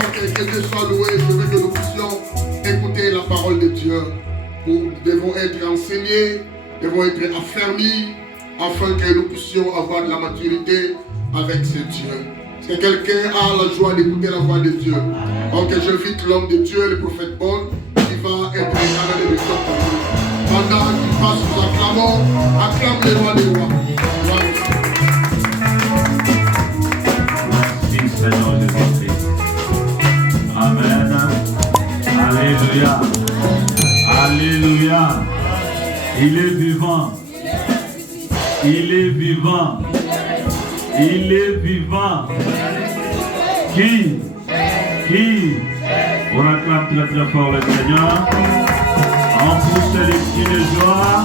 Que Dieu soit loué. Je veux que nous puissions écouter la parole de Dieu. Nous devons être enseignés, devons être affermis, afin que nous puissions avoir de la maturité avec ce Dieu. Est-ce que quelqu'un a la joie d'écouter la voix de Dieu? Donc j'invite l'homme de Dieu, le prophète Paul, qui va être incarné de Dieu pour nous. Pendant qu'il passe, nous acclamons, acclame le roi des rois. Merci Seigneur Jésus-Christ. Amen. Alléluia. Alléluia. Il est vivant. Il est vivant. Il est vivant. Qui? On acclame très très fort le Seigneur. On pousse les cris de joie.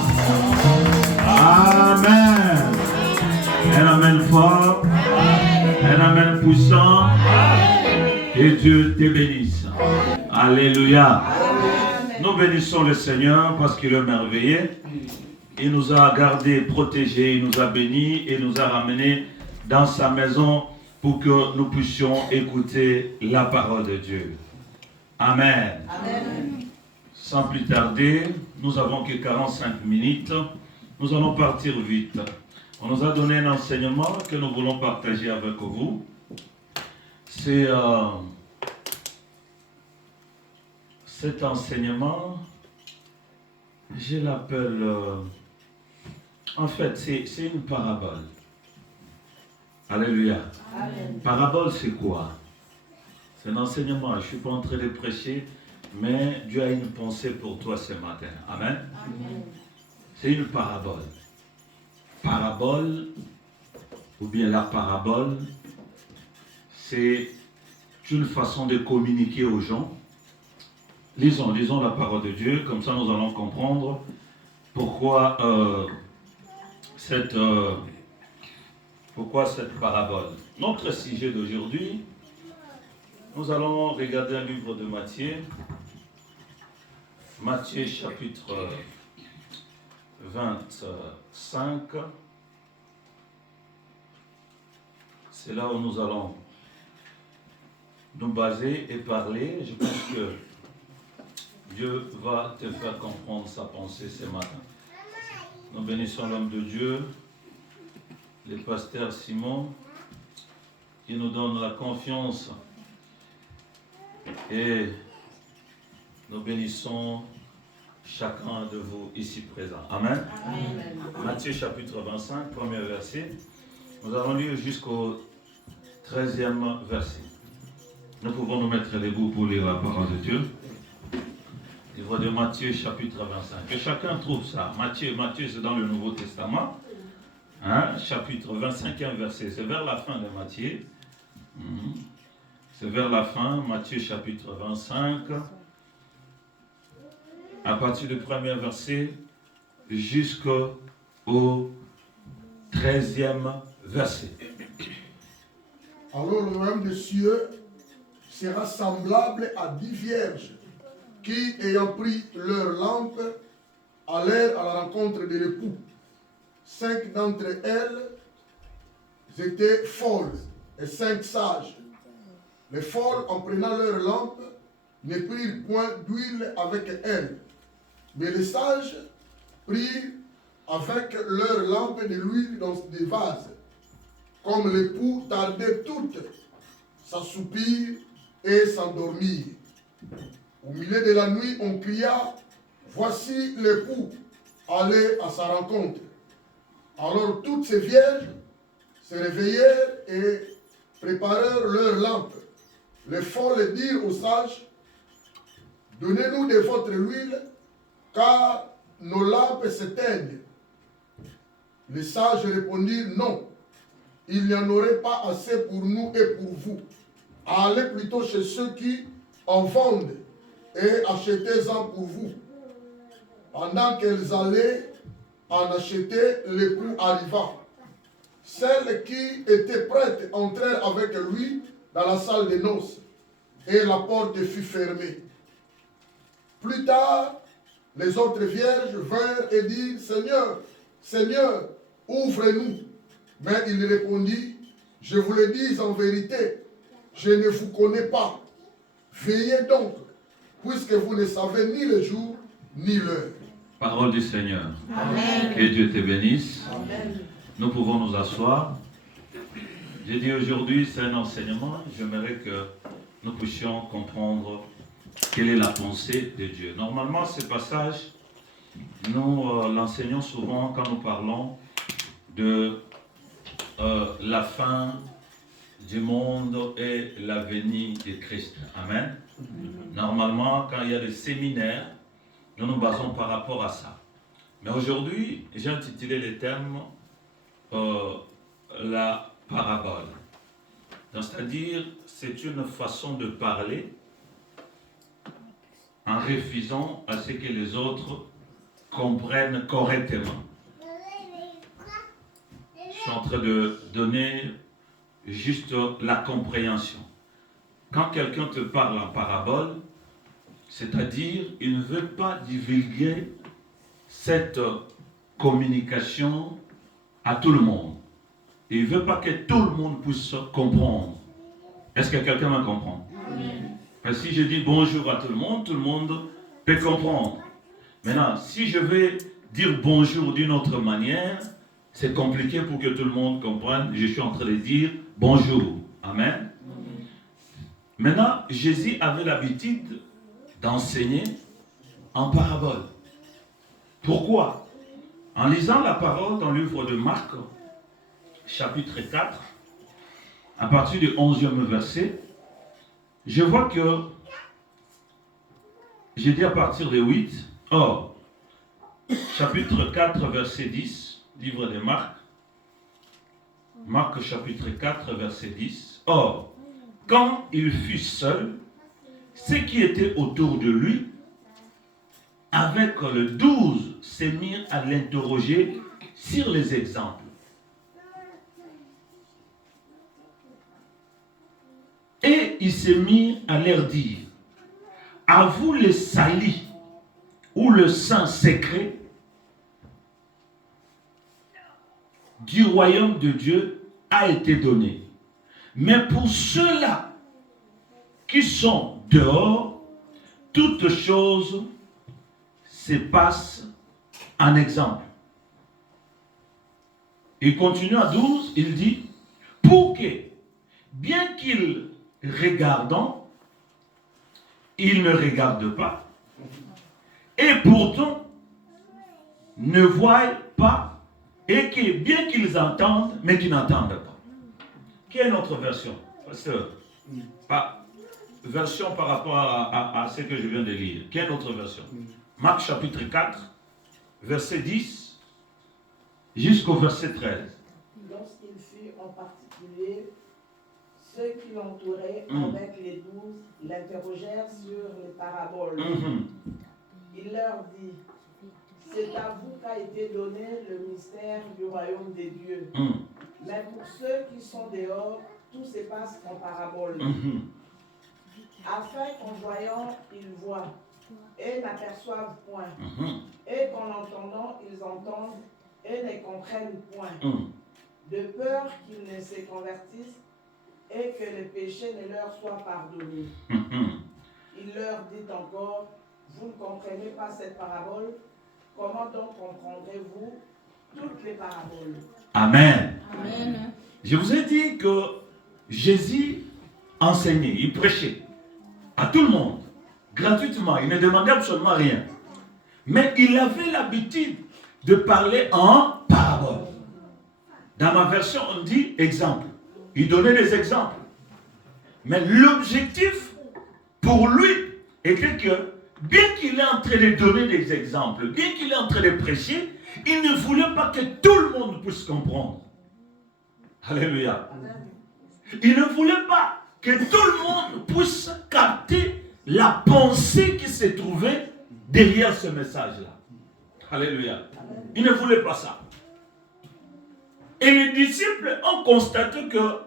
Amen. Un amen fort. Un amen puissant. Et Dieu te bénisse. Alléluia. Nous bénissons le Seigneur parce qu'il est merveilleux. Il nous a gardés, protégés, il nous a bénis et nous a ramenés dans sa maison pour que nous puissions écouter la parole de Dieu. Amen. Amen. Sans plus tarder, nous avons que 45 minutes. Nous allons partir vite. On nous a donné un enseignement que nous voulons partager avec vous. C'est cet enseignement, je l'appelle, en fait, c'est une parabole. Alléluia. Amen. Parabole, c'est quoi? C'est un enseignement. Je ne suis pas en train de prêcher, mais Dieu a une pensée pour toi ce matin. Amen. Amen. C'est une parabole. Parabole, ou bien la parabole, c'est une façon de communiquer aux gens. Lisons la parole de Dieu, comme ça nous allons comprendre pourquoi cette parabole. Notre sujet d'aujourd'hui, nous allons regarder un livre de Matthieu, Matthieu chapitre 25. C'est là où nous allons nous baser et parler. Je pense que Dieu va te faire comprendre sa pensée ce matin. Nous bénissons l'homme de Dieu, le pasteur Simon, qui nous donne la confiance. Et nous bénissons chacun de vous ici présents. Amen. Amen. Matthieu chapitre 25, premier verset. Nous allons lire jusqu'au 13e verset. Nous pouvons nous mettre debout pour lire la parole de Dieu. Livre de Matthieu chapitre 25. Que chacun trouve ça. Matthieu c'est dans le Nouveau Testament. Chapitre 25e verset. C'est vers la fin de Matthieu. C'est vers la fin, Matthieu chapitre 25. À partir du premier verset jusqu'au 13e verset. Alors le royaume des cieux sera semblable à 10 vierges qui, ayant pris leur lampe, allèrent à la rencontre de l'époux. 5 d'entre elles étaient folles et 5 sages. Les folles, en prenant leur lampe, ne prirent point d'huile avec elles. Mais les sages prirent avec leur lampe de l'huile dans des vases. Comme l'époux tardait toutes, s'assoupir et s'endormir. Au milieu de la nuit, on cria, voici l'époux, allez à sa rencontre. Alors toutes ces vierges se réveillèrent et préparèrent leurs lampes. Les folles dirent aux sages, donnez-nous de votre huile, car nos lampes s'éteignent. Les sages répondirent, non, il n'y en aurait pas assez pour nous et pour vous. Allez plutôt chez ceux qui en vendent et achetez-en pour vous. Pendant qu'elles allaient en acheter, l'époux arriva. Celles qui étaient prêtes entrèrent avec lui dans la salle des noces, et la porte fut fermée. Plus tard, les autres vierges vinrent et dirent, Seigneur, Seigneur, ouvre-nous. Mais il répondit, je vous le dis en vérité, je ne vous connais pas. Veillez donc, puisque vous ne savez ni le jour ni l'heure. Parole du Seigneur. Amen. Que Dieu te bénisse. Amen. Nous pouvons nous asseoir. J'ai dit aujourd'hui, c'est un enseignement. J'aimerais que nous puissions comprendre quelle est la pensée de Dieu. Normalement, ce passage, nous l'enseignons souvent quand nous parlons de la fin du monde et la venue de Christ. Amen. Normalement, quand il y a des séminaires, nous nous basons par rapport à ça. Mais aujourd'hui, j'ai intitulé le terme la parabole. C'est-à-dire, c'est une façon de parler en refusant à ce que les autres comprennent correctement. Je suis en train de donner juste la compréhension. Quand quelqu'un te parle en parabole, c'est-à-dire, il ne veut pas divulguer cette communication à tout le monde. Il ne veut pas que tout le monde puisse comprendre. Est-ce que quelqu'un me comprend? Parce que si je dis bonjour à tout le monde peut comprendre. Maintenant, si je vais dire bonjour d'une autre manière, c'est compliqué pour que tout le monde comprenne. Je suis en train de dire bonjour. Amen. Maintenant, Jésus avait l'habitude d'enseigner en parabole. Pourquoi? En lisant la parole dans le livre de Marc, chapitre 4, à partir du 11e verset, je vois que, j'ai dit à partir de 8, or, chapitre 4, verset 10, livre de Marc, Marc chapitre 4, verset 10, or, quand il fut seul, ceux qui étaient autour de lui, avec le 12, se mirent à l'interroger sur les exemples. Et il s'est mis à leur dire, à vous les salis, ou le sang secret du royaume de Dieu a été donné. Mais pour ceux-là qui sont dehors, toutes choses se passent en exemple. Il continue à 12, il dit, pour que, bien qu'ils regardent, ils ne regardent pas, et pourtant ne voient pas, et que bien qu'ils entendent, mais qu'ils n'entendent pas. Quelle est notre version? Version par rapport à ce que je viens de lire. Quelle est notre version? Marc chapitre 4, verset 10 jusqu'au verset 13. Lorsqu'il fut en particulier, ceux qui l'entouraient avec les 12 l'interrogèrent sur les paraboles. Il leur dit, c'est à vous qu'a été donné le mystère du royaume des dieux. Mais pour ceux qui sont dehors, tout se passe en parabole. Afin qu'en voyant, ils voient et n'aperçoivent point. Et qu'en entendant, ils entendent et ne comprennent point. De peur qu'ils ne se convertissent et que les péchés ne leur soient pardonnés. Il leur dit encore, vous ne comprenez pas cette parabole, comment donc comprendrez-vous toutes les paraboles? Amen. Amen. Je vous ai dit que Jésus enseignait, il prêchait à tout le monde, gratuitement, il ne demandait absolument rien. Mais il avait l'habitude de parler en parabole. Dans ma version, on dit exemple. Il donnait des exemples. Mais l'objectif pour lui était que, bien qu'il est en train de donner des exemples, bien qu'il est en train de prêcher, il ne voulait pas que tout le monde puisse comprendre. Alléluia. Il ne voulait pas que tout le monde puisse capter la pensée qui se trouvait derrière ce message-là. Alléluia. Il ne voulait pas ça. Et les disciples ont constaté que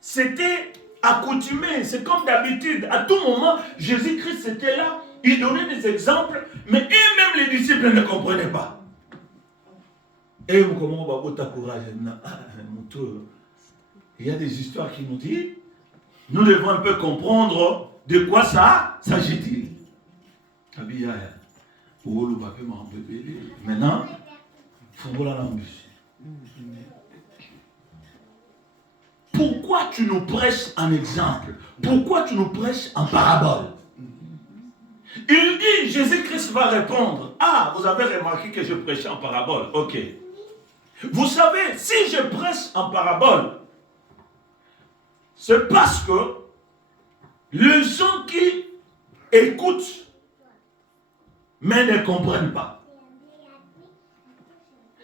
c'était accoutumé, c'est comme d'habitude. À tout moment, Jésus-Christ était là, il donnait des exemples, mais eux-mêmes les disciples ne comprenaient pas. Et comment on va courage? Il y a des histoires qui nous disent, nous devons un peu comprendre de quoi ça s'agit-il? Maintenant, pourquoi tu nous prêches en exemple? Pourquoi tu nous prêches en parabole? Il dit, Jésus-Christ va répondre, ah, vous avez remarqué que je prêchais en parabole. Ok. Vous savez, si je prêche en parabole, c'est parce que les gens qui écoutent, mais ne comprennent pas.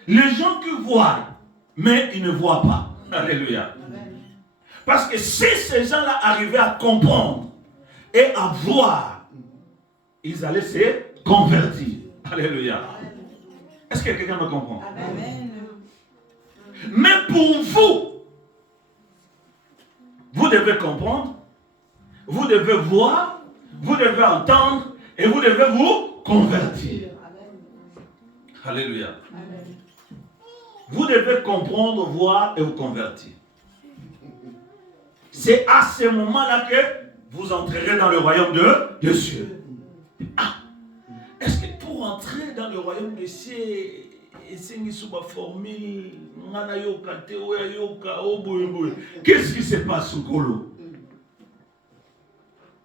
Les gens qui voient, mais ils ne voient pas. Alléluia. Parce que si ces gens-là arrivaient à comprendre et à voir, ils allaient se convertir. Alléluia. Est-ce que quelqu'un me comprend? Amen. Mais pour vous, vous devez comprendre, vous devez voir, vous devez entendre et vous devez vous convertir. Alléluia. Vous devez comprendre, voir et vous convertir. C'est à ce moment-là que vous entrerez dans le royaume de cieux. Ah, est-ce que pour entrer dans le royaume des cieux, qu'est-ce qui se passe au Colo?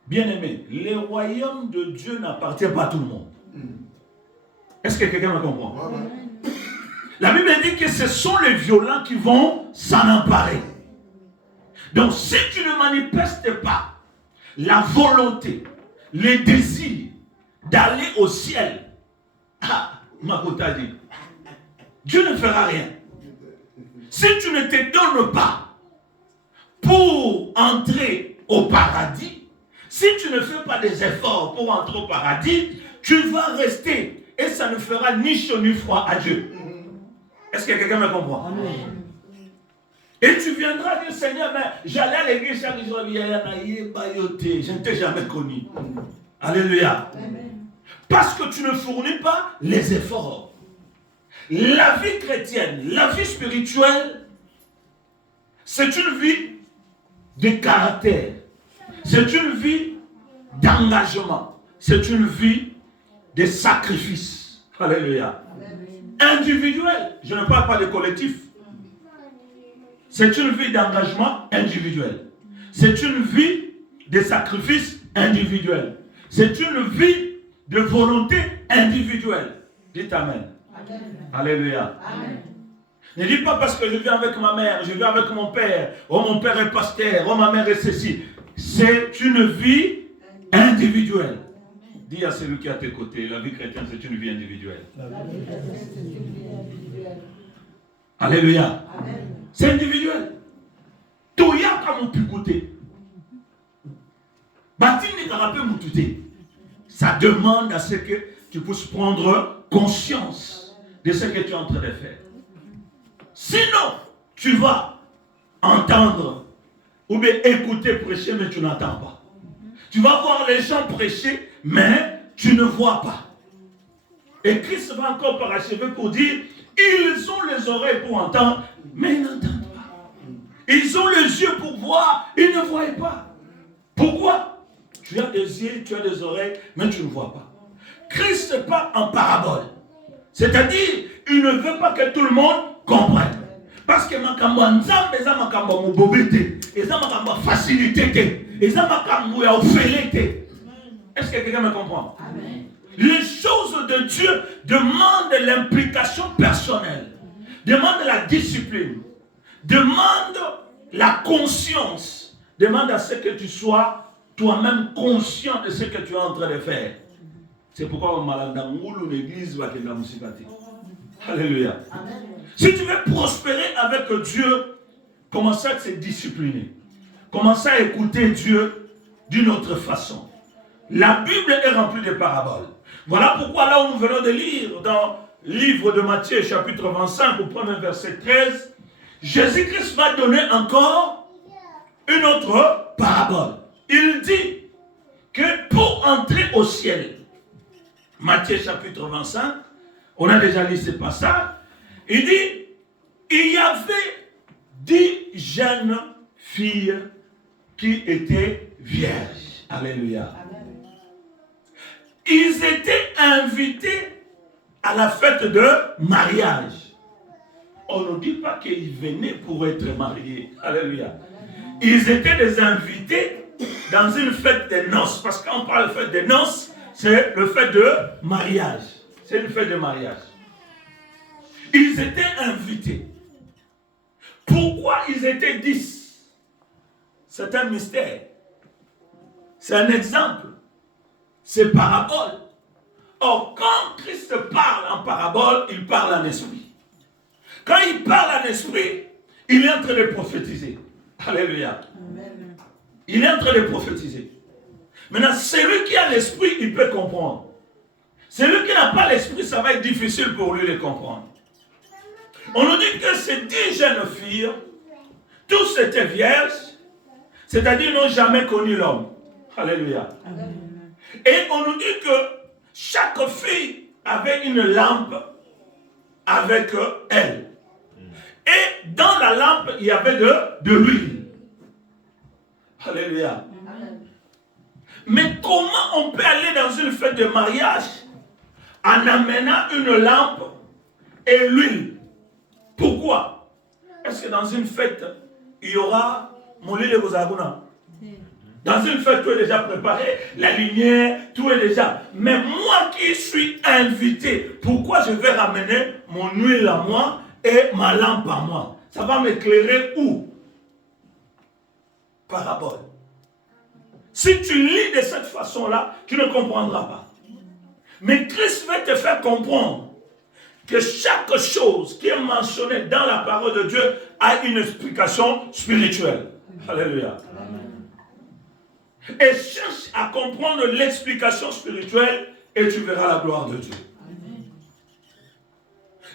Bien-aimé, le royaume de Dieu n'appartient pas à tout le monde. Est-ce que quelqu'un me comprend? La Bible dit que ce sont les violents qui vont s'en emparer. Donc si tu ne manifestes pas la volonté, les désirs d'aller au ciel, Makota dit, Dieu ne fera rien. Si tu ne te donnes pas pour entrer au paradis, si tu ne fais pas des efforts pour entrer au paradis, tu vas rester et ça ne fera ni chaud ni froid à Dieu. Est-ce que quelqu'un me comprend? Amen. Et tu viendras dire, Seigneur, mais j'allais à l'église chaque jour, je ne t'ai jamais connu. Alléluia. Amen. Parce que tu ne fournis pas les efforts. La vie chrétienne, la vie spirituelle, c'est une vie de caractère. C'est une vie d'engagement. C'est une vie de sacrifice. Alléluia. Individuel. Je ne parle pas de collectif. C'est une vie d'engagement individuel. C'est une vie de sacrifice individuel. C'est une vie de volonté individuelle. Dites Amen. Amen. Alléluia. Amen. Ne dites pas parce que je viens avec ma mère, je viens avec mon père. Oh, mon père est pasteur. Oh, ma mère est ceci. C'est une vie individuelle. Dis à celui qui est à tes côtés, la vie chrétienne, c'est une vie individuelle. Alléluia. Amen. C'est individuel. Tout y a comme on peut goûter. Ça demande à ce que tu puisses prendre conscience de ce que tu es en train de faire. Sinon, tu vas entendre ou bien écouter prêcher, mais tu n'entends pas. Tu vas voir les gens prêcher, mais tu ne vois pas. Et Christ va encore parachever pour dire, ils ont les oreilles pour entendre, mais ils n'entendent pas. Ils ont les yeux pour voir, ils ne voient pas. Pourquoi? Tu as des yeux, tu as des oreilles, mais tu ne vois pas. Christ parle en parabole. C'est-à-dire, il ne veut pas que tout le monde comprenne. Parce que makambo nzambe eza makambo mobobete, eza makambo facilité, eza makambo ya ofélete. Est-ce que quelqu'un me comprend? Amen. Les choses de Dieu demandent l'implication personnelle, demandent la discipline, demandent la conscience, demandent à ce que tu sois toi-même conscient de ce que tu es en train de faire. C'est pourquoi l'église va être musicati. Alléluia. Amen. Si tu veux prospérer avec Dieu, commence à te discipliner. Commence à écouter Dieu d'une autre façon. La Bible est remplie de paraboles. Voilà pourquoi là où nous venons de lire dans le livre de Matthieu chapitre 25 au premier verset 13, Jésus-Christ va donner encore une autre parabole. Il dit que pour entrer au ciel, Matthieu chapitre 25, on a déjà lu ce passage, il dit, il y avait 10 jeunes filles qui étaient vierges. Alléluia. Amen. Ils étaient invités à la fête de mariage. On ne dit pas qu'ils venaient pour être mariés. Alléluia. Ils étaient des invités dans une fête des noces. Parce que quand on parle de fête des noces, c'est le fait de mariage. C'est une fête de mariage. Ils étaient invités. Pourquoi ils étaient 10? C'est un mystère. C'est un exemple. C'est parabole. Or, quand Christ parle en parabole, il parle en esprit. Quand il parle en esprit, il est en train de prophétiser. Alléluia. Amen. Il est en train de prophétiser. Maintenant, celui qui a l'esprit, il peut comprendre. Celui qui n'a pas l'esprit, ça va être difficile pour lui de comprendre. On nous dit que ces 10 jeunes filles, tous étaient vierges, c'est-à-dire n'ont jamais connu l'homme. Alléluia. Amen. Et on nous dit que chaque fille avait une lampe avec elle. Et dans la lampe, il y avait de l'huile. Alléluia. Amen. Mais comment on peut aller dans une fête de mariage en amenant une lampe et l'huile? Pourquoi? Est-ce que dans une fête, il y aura mon lit de Gozaguna? Dans une fête, tout est déjà préparé, la lumière, tout est déjà. Mais moi qui suis invité, pourquoi je vais ramener mon huile à moi et ma lampe à moi? Ça va m'éclairer où? Parabole. Si tu lis de cette façon-là, tu ne comprendras pas. Mais Christ va te faire comprendre que chaque chose qui est mentionnée dans la parole de Dieu a une explication spirituelle. Alléluia. Et cherche à comprendre l'explication spirituelle et tu verras la gloire de Dieu.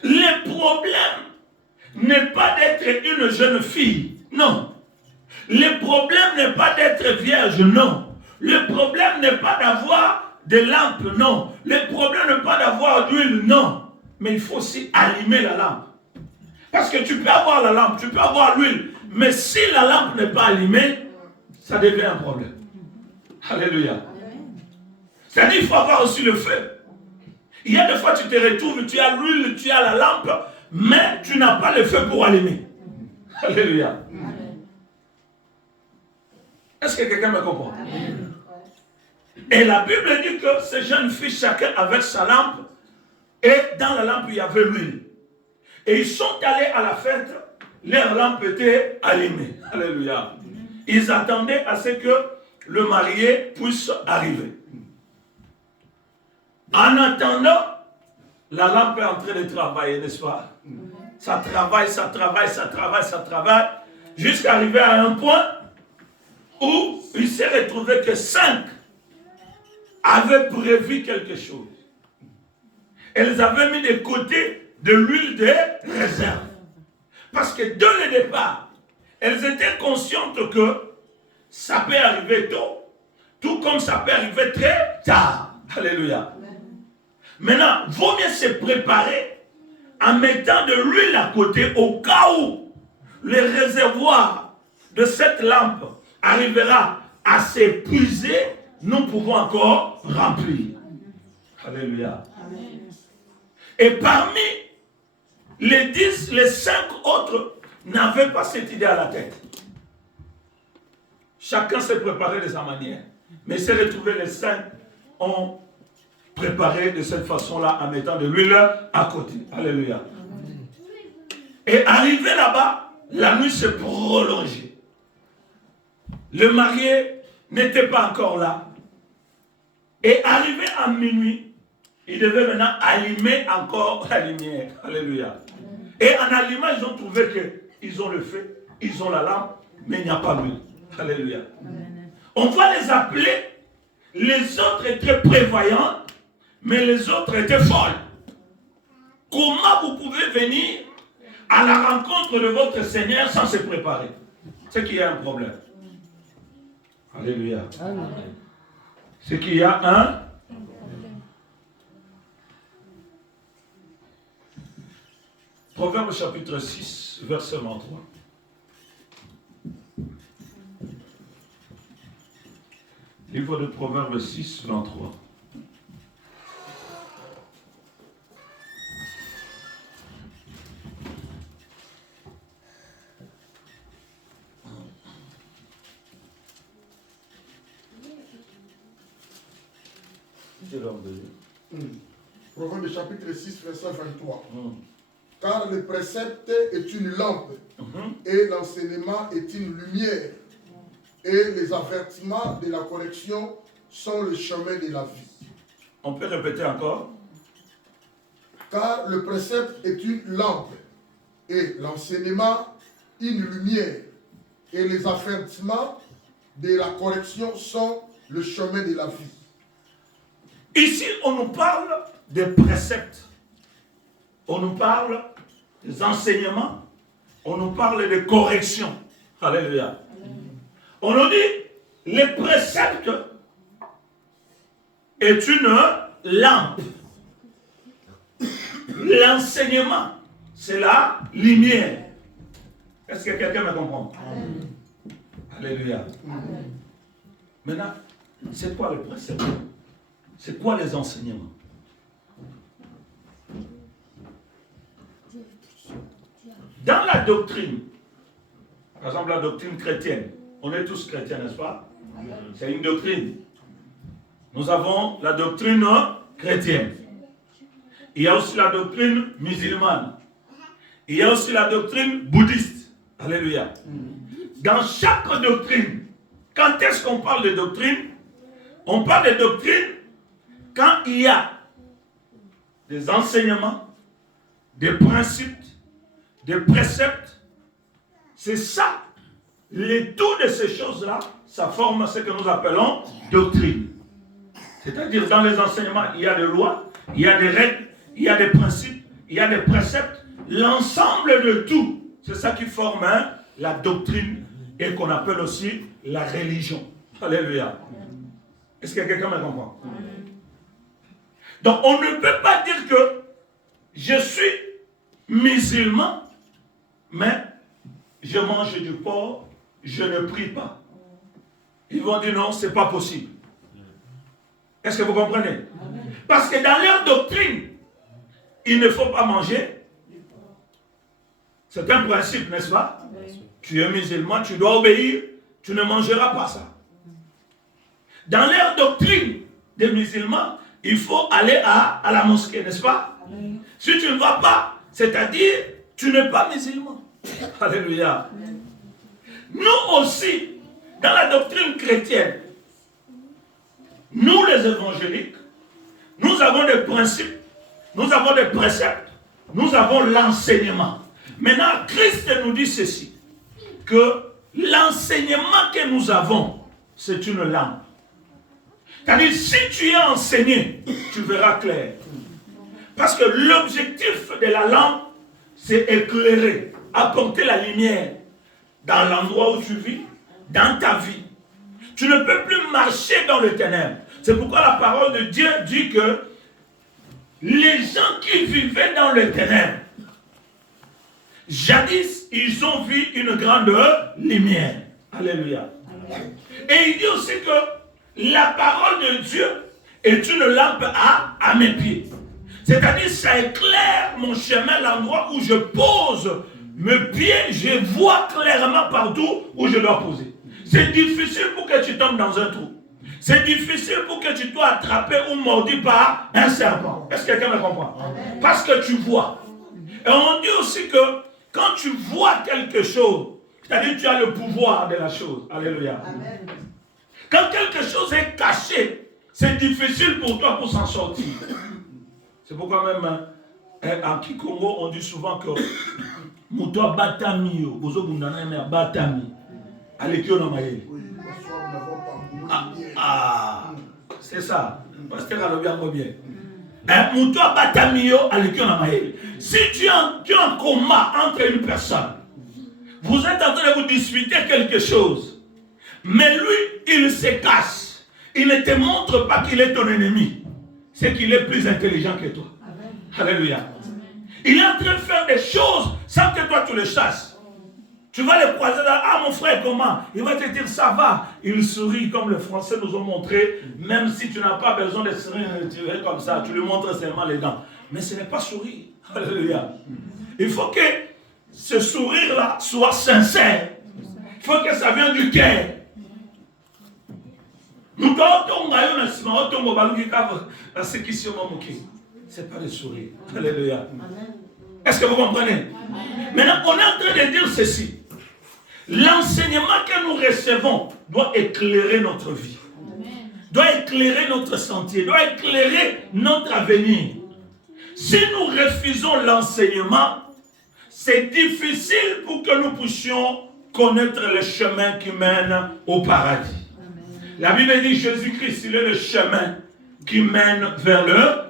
Le problème n'est pas d'être une jeune fille, non. Le problème n'est pas d'être vierge, non. Le problème n'est pas d'avoir des lampes, non. Le problème n'est pas d'avoir d'huile, non. Mais il faut aussi allumer la lampe. Parce que tu peux avoir la lampe, tu peux avoir l'huile, mais si la lampe n'est pas allumée, ça devient un problème. Alléluia. C'est-à-dire qu'il faut avoir aussi le feu. Il y a des fois tu te retrouves, tu as l'huile, tu as la lampe, mais tu n'as pas le feu pour allumer. Alléluia. Est-ce que quelqu'un me comprend? Amen. Et la Bible dit que ces jeunes filles, chacun avec sa lampe, et dans la lampe il y avait l'huile. Et ils sont allés à la fête, leur lampe était allumée. Alléluia. Ils attendaient à ce que le marié puisse arriver. En attendant, la lampe est en train de travailler, n'est-ce pas? Ça travaille, ça travaille, ça travaille, ça travaille, jusqu'à arriver à un point où il s'est retrouvé que 5 avaient prévu quelque chose. Elles avaient mis de côté de l'huile de réserve. Parce que dès le départ, elles étaient conscientes que ça peut arriver tôt, tout comme ça peut arriver très tard. Alléluia. Maintenant, vaut mieux se préparer en mettant de l'huile à côté au cas où le réservoir de cette lampe arrivera à s'épuiser, nous pouvons encore remplir. Alléluia. Et parmi les 10, les 5 autres n'avaient pas cette idée à la tête. Chacun s'est préparé de sa manière. Mais s'est retrouvé, les 5 ont préparé de cette façon-là en mettant de l'huile à côté. Alléluia. Et arrivé là-bas, la nuit s'est prolongée. Le marié n'était pas encore là. Et arrivé à minuit, il devait maintenant allumer encore la lumière. Alléluia. Et en allumant, ils ont trouvé qu'ils ont le feu, ils ont la lampe, mais il n'y a pas d'huile. Alléluia. On va les appeler, les autres étaient prévoyants, mais les autres étaient folles. Comment vous pouvez venir à la rencontre de votre Seigneur sans se préparer? C'est qu'il y a un problème. Alléluia. C'est qu'il y a un Proverbe chapitre 6, verset 23. livre de Proverbes 6, 23. Proverbe chapitre 6, verset 23. Car le précepte est une lampe et l'enseignement est une lumière. Et les avertissements de la correction sont le chemin de la vie. On peut répéter encore. Car le précepte est une lampe et l'enseignement une lumière. Et les avertissements de la correction sont le chemin de la vie. Ici, on nous parle des préceptes. On nous parle des enseignements. On nous parle des corrections. Alléluia. On nous dit, les préceptes est une lampe. L'enseignement, c'est la lumière. Est-ce que quelqu'un me comprend? Amen. Alléluia. Amen. Maintenant, c'est quoi le précepte? C'est quoi les enseignements? Dans la doctrine, par exemple la doctrine chrétienne, on est tous chrétiens, n'est-ce pas? C'est une doctrine. Nous avons la doctrine chrétienne. Il y a aussi la doctrine musulmane. Il y a aussi la doctrine bouddhiste. Alléluia. Dans chaque doctrine, quand est-ce qu'on parle de doctrine? On parle de doctrine quand il y a des enseignements, des principes, des préceptes. C'est ça. Les tout de ces choses-là, ça forme ce que nous appelons doctrine. C'est-à-dire dans les enseignements, il y a des lois, il y a des règles, il y a des principes, il y a des préceptes. L'ensemble de tout, c'est ça qui forme la doctrine et qu'on appelle aussi la religion. Alléluia. Est-ce que quelqu'un me comprend? Donc on ne peut pas dire que je suis musulman, mais je mange du porc, je ne prie pas. Ils vont dire non, c'est pas possible. Est-ce que vous comprenez? Parce que dans leur doctrine, il ne faut pas manger. C'est un principe, n'est-ce pas? Tu es musulman, tu dois obéir, tu ne mangeras pas ça. Dans leur doctrine des musulmans, il faut aller à la mosquée, n'est-ce pas? Si tu ne vas pas, c'est-à-dire, tu n'es pas musulman. Alléluia. Nous aussi, dans la doctrine chrétienne, nous les évangéliques, nous avons des principes, nous avons des préceptes, nous avons l'enseignement. Maintenant, Christ nous dit ceci, que l'enseignement que nous avons, c'est une lampe. C'est-à-dire, si tu es enseigné, tu verras clair. Parce que l'objectif de la lampe, c'est éclairer, apporter la lumière dans l'endroit où tu vis, dans ta vie. Tu ne peux plus marcher dans le ténèbres. C'est pourquoi la parole de Dieu dit que les gens qui vivaient dans le ténèbres, jadis, ils ont vu une grande lumière. Alléluia. Et il dit aussi que la parole de Dieu est une lampe à mes pieds. C'est-à-dire, ça éclaire mon chemin, l'endroit où je pose mes pieds, je vois clairement partout où je dois poser. C'est difficile pour que tu tombes dans un trou. C'est difficile pour que tu sois attrapé ou mordu par un serpent. Est-ce que quelqu'un me comprend? Parce que tu vois. Et on dit aussi que quand tu vois quelque chose, c'est-à-dire que tu as le pouvoir de la chose. Alléluia. Amen. Quand quelque chose est caché, c'est difficile pour toi pour s'en sortir. C'est pourquoi même en Kikongo, on dit souvent que Moutoua Batami, Bozo Bundana Batami, Alekio Namaye. C'est ça. Pasteur a le bien bien. Moutoua Batami, Alekio Namaye. Si tu es en combat entre une personne, vous êtes en train de vous disputer quelque chose, mais lui, il se cache. Il ne te montre pas qu'il est ton ennemi. C'est qu'il est plus intelligent que toi. Amen. Alléluia. Amen. Il est en train de faire des choses sans que toi tu le chasses. Tu vas le croiser là, ah mon frère, comment? Il va te dire, ça va. Il sourit comme les Français nous ont montré, même si tu n'as pas besoin de sourire, tu es comme ça, tu lui montres seulement les dents. Mais ce n'est pas sourire. Alléluia. Il faut que ce sourire-là soit sincère. Il faut que ça vienne du cœur. C'est pas le sourire. Alléluia. Est-ce que vous comprenez? Maintenant, on est en train de dire ceci. L'enseignement que nous recevons doit éclairer notre vie. Doit éclairer notre sentier. Doit éclairer notre avenir. Si nous refusons l'enseignement, c'est difficile pour que nous puissions connaître le chemin qui mène au paradis. La Bible dit Jésus-Christ, il est le chemin qui mène vers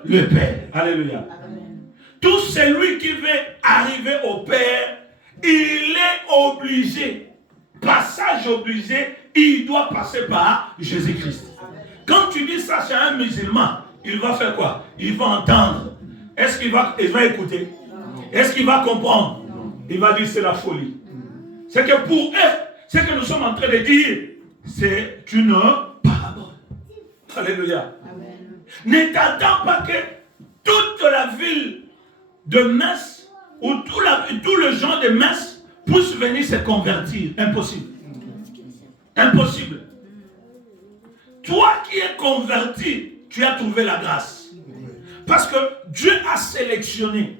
le Père. Alléluia. Tout celui qui veut arriver au Père, il est obligé, passage obligé, il doit passer par Jésus-Christ. Quand tu dis ça chez un musulman, il va faire quoi? Il va entendre. Est-ce qu'il va écouter? Est-ce qu'il va comprendre? Il va dire c'est la folie. C'est que pour eux, ce que nous sommes en train de dire, c'est une parabole. Alléluia. Ne t'attends pas que toute la ville de Metz ou tout le genre de Metz puisse venir se convertir. Impossible. Impossible. Toi qui es converti, tu as trouvé la grâce. Parce que Dieu a sélectionné.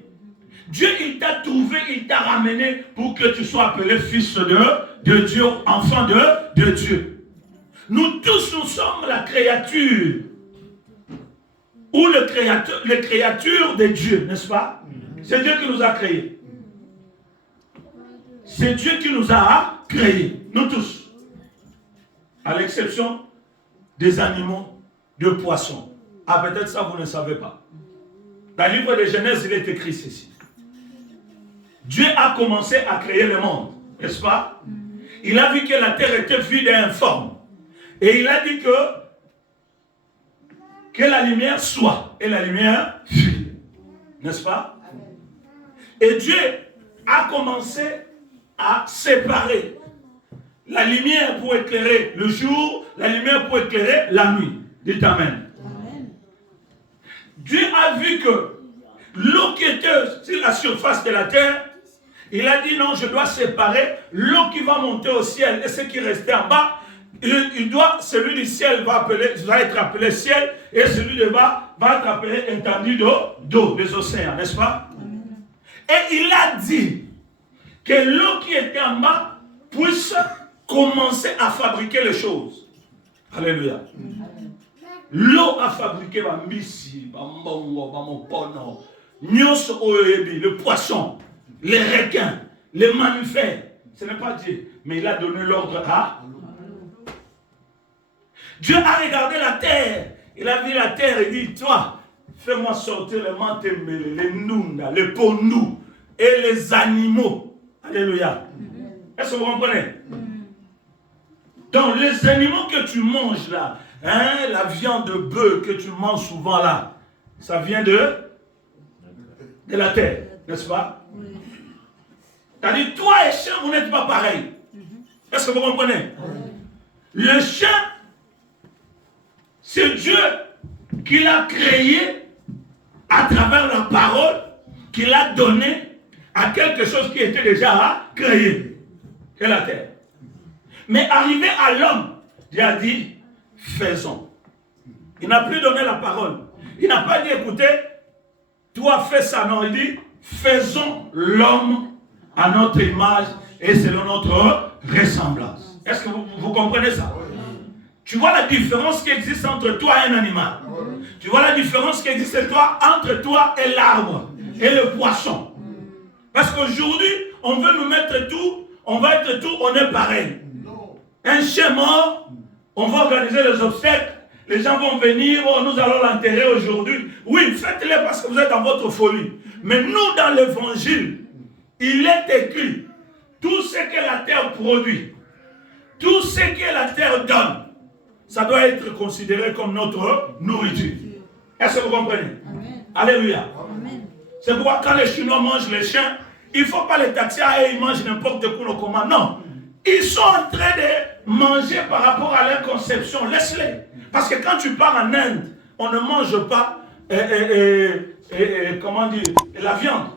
Dieu, il t'a trouvé, il t'a ramené pour que tu sois appelé fils de Dieu, enfant de Dieu. Nous tous, nous sommes la créature. Ou les créatures de Dieu, n'est-ce pas? C'est Dieu qui nous a créés. C'est Dieu qui nous a créés, nous tous. À l'exception des animaux, de poissons. Ah, peut-être ça, vous ne savez pas. Dans le livre de Genèse, il est écrit ceci. Dieu a commencé à créer le monde, n'est-ce pas? Il a vu que la terre était vide et informe. Et il a dit que la lumière soit. Et la lumière fut. N'est-ce pas? Et Dieu a commencé à séparer la lumière pour éclairer le jour, la lumière pour éclairer la nuit. Dites Amen. Dieu a vu que l'eau qui était sur la surface de la terre, il a dit non, je dois séparer l'eau qui va monter au ciel et ce qui restait en bas. Celui du ciel va être appelé ciel et celui de bas va être appelé étendue d'eau, des océans, n'est-ce pas? Et il a dit que l'eau qui était en bas puisse commencer à fabriquer les choses. Alléluia. L'eau a fabriqué le poisson, les requins, les mammifères. Ce n'est pas Dieu, mais il a donné l'ordre à. Dieu a regardé la terre. Il a vu la terre et dit, toi, fais-moi sortir les mantembele, les nunda, les pondous et les animaux. Alléluia. Est-ce que vous comprenez? Donc, les animaux que tu manges là, la viande de bœuf que tu manges souvent là, ça vient de la terre, n'est-ce pas? C'est-à-dire, toi et chien, vous n'êtes pas pareils. Est-ce que vous comprenez? Le chien, c'est Dieu qui l'a créé à travers la parole qu'il a donnée à quelque chose qui était déjà créé, c'est la terre. Mais arrivé à l'homme, Dieu a dit, faisons. Il n'a plus donné la parole. Il n'a pas dit, écoutez, toi fais ça. Non, il dit, faisons l'homme à notre image et selon notre ressemblance. Est-ce que vous comprenez ça? Tu vois la différence qui existe entre toi et un animal. Tu vois la différence qui existe entre toi et l'arbre et le poisson. Parce qu'aujourd'hui, on veut nous mettre tout, on va être tout, on est pareil. Un chien mort, on va organiser les obsèques, les gens vont venir, oh, nous allons l'enterrer aujourd'hui. Oui, faites-le parce que vous êtes dans votre folie. Mais nous, dans l'évangile, il est écrit, tout ce que la terre produit, tout ce que la terre donne, ça doit être considéré comme notre nourriture. Est-ce que vous comprenez? Amen. Alléluia. C'est pourquoi quand les Chinois mangent les chiens, il ne faut pas les taxer, ils mangent n'importe quoi comment. Non. Ils sont en train de manger par rapport à leur conception. Laisse-les. Parce que quand tu pars en Inde, on ne mange pas comment dire, la viande.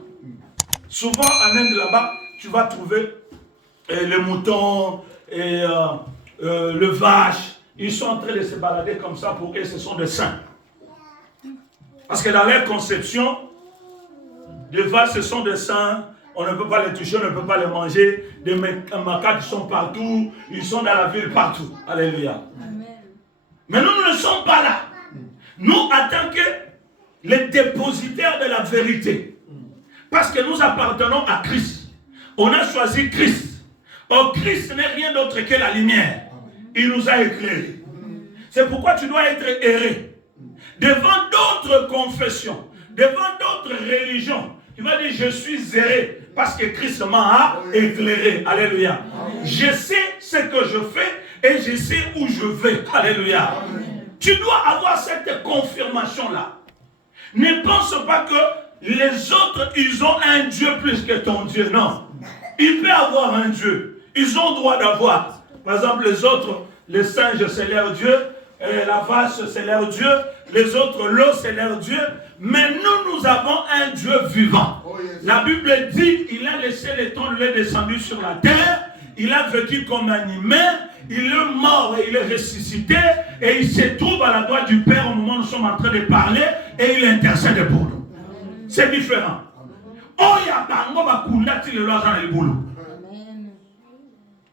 Souvent en Inde là-bas, tu vas trouver les moutons et le vache. Ils sont en train de se balader comme ça pour eux, ce sont des saints. Parce que dans leur conception, les vaches, ce sont des saints. On ne peut pas les toucher, on ne peut pas les manger. Des macaques sont partout. Ils sont dans la ville partout. Alléluia. Amen. Mais nous ne sommes pas là. Nous, en tant que les dépositaires de la vérité. Parce que nous appartenons à Christ. On a choisi Christ. Or, Christ n'est rien d'autre que la lumière. Il nous a éclairés. C'est pourquoi tu dois être erré. Devant d'autres confessions, devant d'autres religions, tu vas dire, je suis erré. Parce que Christ m'a éclairé. Alléluia. Je sais ce que je fais et je sais où je vais. Alléluia. Tu dois avoir cette confirmation-là. Ne pense pas que les autres, ils ont un Dieu plus que ton Dieu. Non. Il peut avoir un Dieu. Ils ont droit d'avoir. Par exemple, les autres, les singes, c'est leur Dieu. La vache, c'est leur Dieu. Les autres, l'eau, c'est leur Dieu. Mais nous avons un Dieu vivant. La Bible dit, il a laissé les temps, il est descendu sur la terre, il a vécu comme un humain, il est mort et il est ressuscité, et il se trouve à la droite du Père au moment où nous sommes en train de parler, et il intercède pour nous. C'est différent.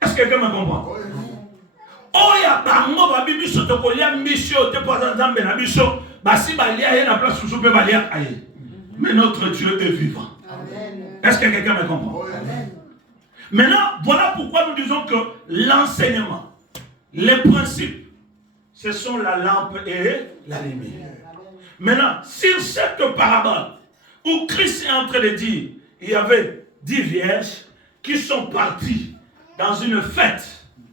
Est-ce que quelqu'un me comprend? Mais notre Dieu est vivant. Est-ce que quelqu'un me comprend? Maintenant, voilà pourquoi nous disons que l'enseignement, les principes, ce sont la lampe et la lumière. Maintenant, sur cette parabole où Christ est en train de dire, il y avait 10 vierges qui sont parties dans une fête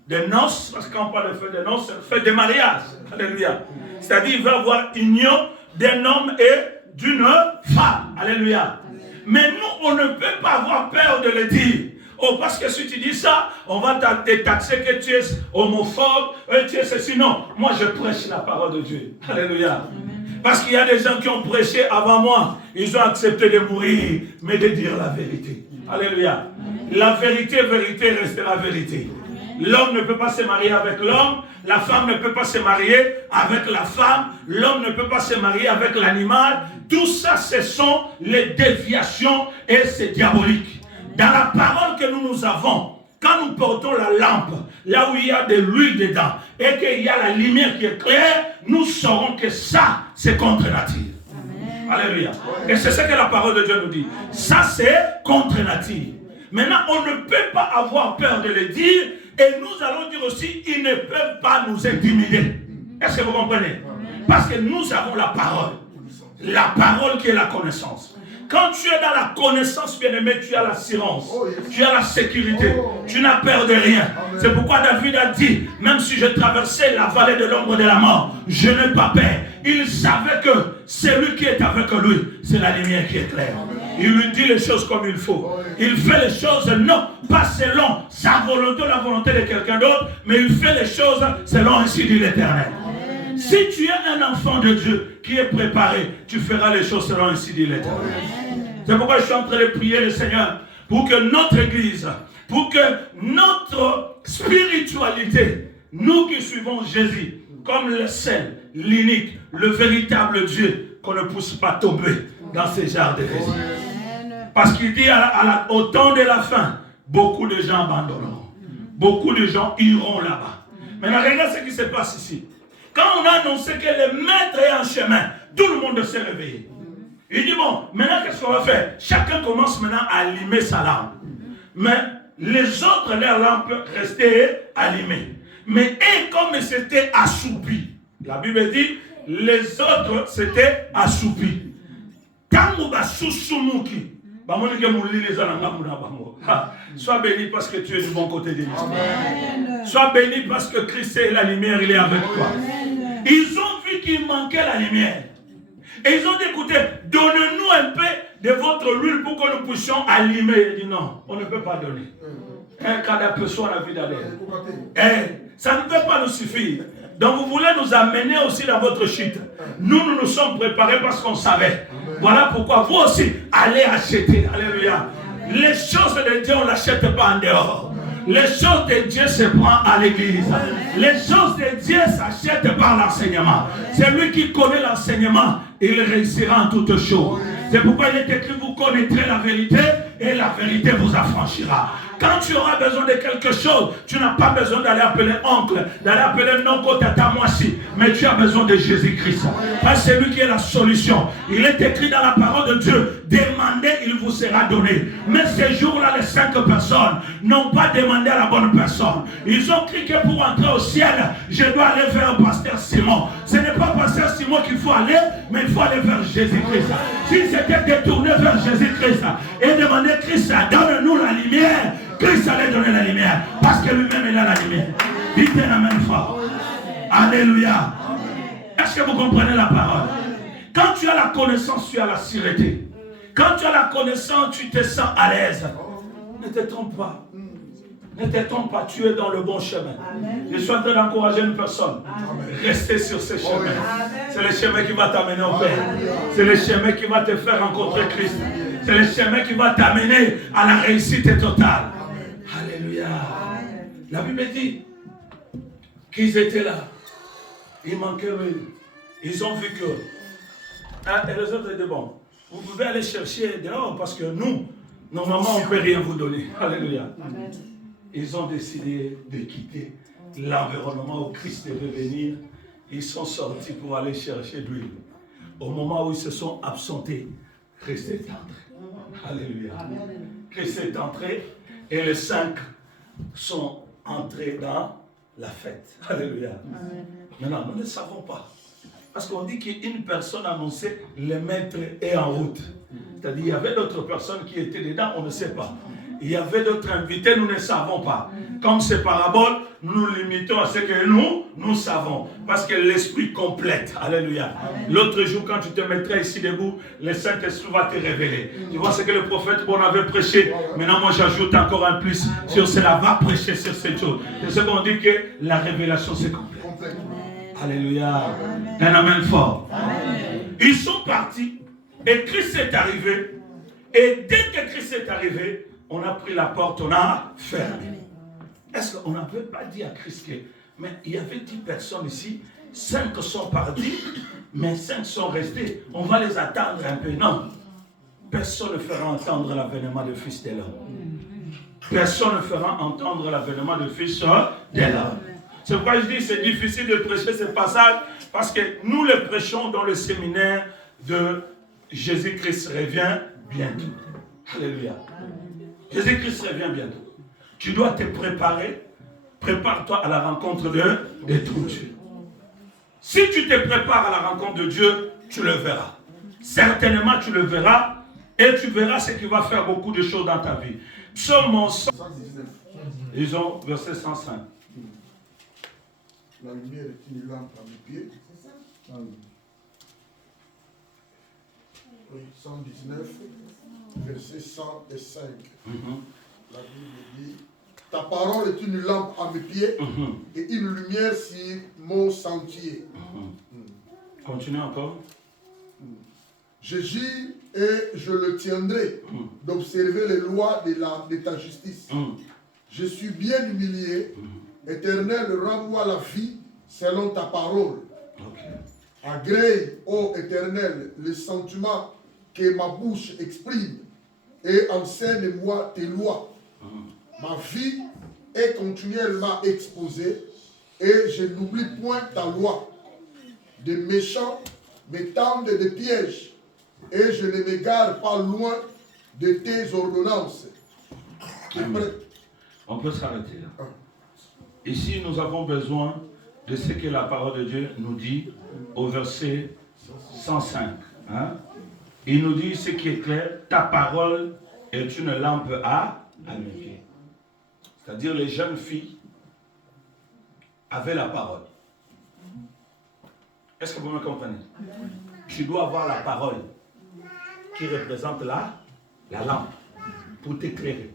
de noces, parce qu'on parle de fête de noces, c'est une fête de mariage. Alléluia. C'est-à-dire qu'il va y avoir union d'un homme et d'une femme. Alléluia. Mais nous, on ne peut pas avoir peur de le dire. Oh, parce que si tu dis ça, on va te taxer que tu es homophobe, tu es ceci. Non, moi je prêche la parole de Dieu. Alléluia. Parce qu'il y a des gens qui ont prêché avant moi. Ils ont accepté de mourir, mais de dire la vérité. Alléluia. La vérité restera vérité. L'homme ne peut pas se marier avec l'homme, la femme ne peut pas se marier avec la femme, l'homme ne peut pas se marier avec l'animal. Tout ça, ce sont les déviations et c'est diabolique. Dans la parole que nous avons, quand nous portons la lampe, là où il y a de l'huile dedans, et qu'il y a la lumière qui est claire, nous saurons que ça, c'est contre nature. Alléluia. Et c'est ce que la parole de Dieu nous dit. Ça, c'est contre nature. Maintenant, on ne peut pas avoir peur de le dire, et nous allons dire aussi, ils ne peuvent pas nous intimider. Est-ce que vous comprenez? Parce que nous avons la parole. La parole qui est la connaissance. Quand tu es dans la connaissance, bien-aimé, tu as l'assurance, tu as la sécurité, tu n'as peur de rien. C'est pourquoi David a dit, même si je traversais la vallée de l'ombre de la mort, je n'ai pas peur. Il savait que celui qui est avec lui, c'est la lumière qui est claire. Il lui dit les choses comme il faut. Il fait les choses non pas selon sa volonté ou la volonté de quelqu'un d'autre, mais il fait les choses selon ainsi dit l'Éternel. Si tu es un enfant de Dieu qui est préparé, tu feras les choses selon ainsi dit l'Éternel. C'est pourquoi je suis en train de prier le Seigneur pour que notre Église, pour que notre spiritualité, nous qui suivons Jésus, comme le seul, l'unique, le véritable Dieu, qu'on ne puisse pas tomber dans ces genres de récits. Parce qu'il dit au temps de la fin, beaucoup de gens abandonneront. Beaucoup de gens iront là-bas. Maintenant, regarde ce qui se passe ici. Quand on a annoncé que le maître est en chemin, tout le monde s'est réveillé. Il dit, bon, maintenant qu'est-ce qu'on va faire? Chacun commence maintenant à allumer sa lampe. Mais les autres, leurs lampes restaient allumées. Mais eux, comme c'était assoupi, la Bible dit, les autres s'étaient assoupis. Sois béni parce que tu es du bon côté de l'histoire. Sois béni parce que Christ est la lumière, il est avec toi. Ils ont vu qu'il manquait la lumière. Et ils ont dit, écoutez, donnez-nous un peu de votre huile pour que nous puissions allumer. Il dit non, on ne peut pas donner. Cada pessoa na vida dele. Ça ne peut pas nous suffire. Donc vous voulez nous amener aussi dans votre chute. Nous nous sommes préparés parce qu'on savait. Voilà pourquoi vous aussi, allez acheter. Alléluia. Les choses de Dieu, on ne l'achète pas en dehors. Les choses de Dieu se prennent à l'église. Les choses de Dieu s'achètent par l'enseignement. C'est lui qui connaît l'enseignement, il réussira en toutes choses. C'est pourquoi il est écrit, vous connaîtrez la vérité et la vérité vous affranchira. Quand tu auras besoin de quelque chose, tu n'as pas besoin d'aller appeler oncle, d'aller appeler non tata moisi, mais tu as besoin de Jésus-Christ. Parce que c'est lui qui est la solution. Il est écrit dans la parole de Dieu, demandez, il vous sera donné. Mais ces jours-là, les 5 personnes n'ont pas demandé à la bonne personne. Ils ont crié que pour entrer au ciel, je dois aller vers pasteur Simon. Ce n'est pas pasteur Simon qu'il faut aller, mais il faut aller vers Jésus-Christ. S'il s'était détourné vers Jésus-Christ et demandé, Christ, donne-nous la lumière, Christ allait donner la lumière, parce que lui-même il a la lumière. Dites un amen fort. Alléluia. Est-ce que vous comprenez la parole? Quand tu as la connaissance, tu as la sûreté. Quand tu as la connaissance, tu te sens à l'aise. Ne te trompe pas. Ne te trompe pas, tu es dans le bon chemin. Amen. Je suis en train d'encourager une personne. Restez sur ce chemin. C'est le chemin qui va t'amener au Père. C'est le chemin qui va te faire rencontrer Christ. C'est le chemin qui va t'amener à la réussite totale. Alléluia. La Bible dit qu'ils étaient là. Il manquait l'huile. Ils ont vu que. Et les autres étaient bon. Vous pouvez aller chercher dehors parce que nous, normalement, on ne peut rien vous donner. Alléluia. Amen. Ils ont décidé de quitter l'environnement où Christ devait venir. Ils sont sortis pour aller chercher de l'huile. Au moment où ils se sont absentés, Christ est entré. Alléluia. Christ est entré et les 5 sont entrés dans la fête. Alléluia. Maintenant, nous ne savons pas. Parce qu'on dit qu'une personne annonçait le maître est en route. C'est-à-dire qu'il y avait d'autres personnes qui étaient dedans, on ne sait pas. Il y avait d'autres invités, nous ne savons pas. Comme ces paraboles, nous nous limitons à ce que nous savons. Parce que l'Esprit complète. Alléluia. L'autre jour, quand tu te mettrais ici debout, le Saint-Esprit va te révéler. Tu vois ce que le prophète bon avait prêché. Maintenant, moi, j'ajoute encore un plus sur cela. Va prêcher sur cette chose. C'est ce qu'on dit que la révélation, c'est complet. Alléluia. Un amen fort. Amen. Ils sont partis et Christ est arrivé. Et dès que Christ est arrivé, on a pris la porte, on a fermé. Est-ce qu'on n'avait pas dit à Christ que, mais il y avait 10 personnes ici, 5 sont partis, mais 5 sont restés. On va les attendre un peu. Non. Personne ne fera entendre l'avènement du Fils de l'homme. Personne ne fera entendre l'avènement du Fils de l'homme. C'est pourquoi je dis que c'est difficile de prêcher ce passage, parce que nous le prêchons dans le séminaire de Jésus-Christ revient bientôt. Alléluia. Jésus-Christ revient bientôt. Tu dois te préparer. Prépare-toi à la rencontre de ton Dieu. Si tu te prépares à la rencontre de Dieu, tu le verras. Certainement, tu le verras et tu verras ce qui va faire beaucoup de choses dans ta vie. Psaume 119. Ils ont verset 105. La lumière est une lampe à mes pieds. C'est ça? Oui, 119, verset 105. La Bible dit, ta parole est une lampe à mes pieds et une lumière sur mon sentier. Continue encore. Je gis et je le tiendrai d'observer les lois de ta justice. Je suis bien humilié. Éternel, rends-moi la vie selon ta parole. Agrée, ô Éternel, le sentiment que ma bouche exprime et enseigne-moi tes lois. Ma vie est continuellement exposée et je n'oublie point ta loi. Des méchants me tendent des pièges et je ne m'égare pas loin de tes ordonnances. On peut s'arrêter là. Ici, nous avons besoin de ce que la parole de Dieu nous dit au verset 105. Il nous dit ce qui est clair, ta parole est une lampe à mes pieds. C'est-à-dire les jeunes filles avaient la parole. Est-ce que vous me comprenez? Tu dois avoir la parole qui représente la lampe pour t'éclairer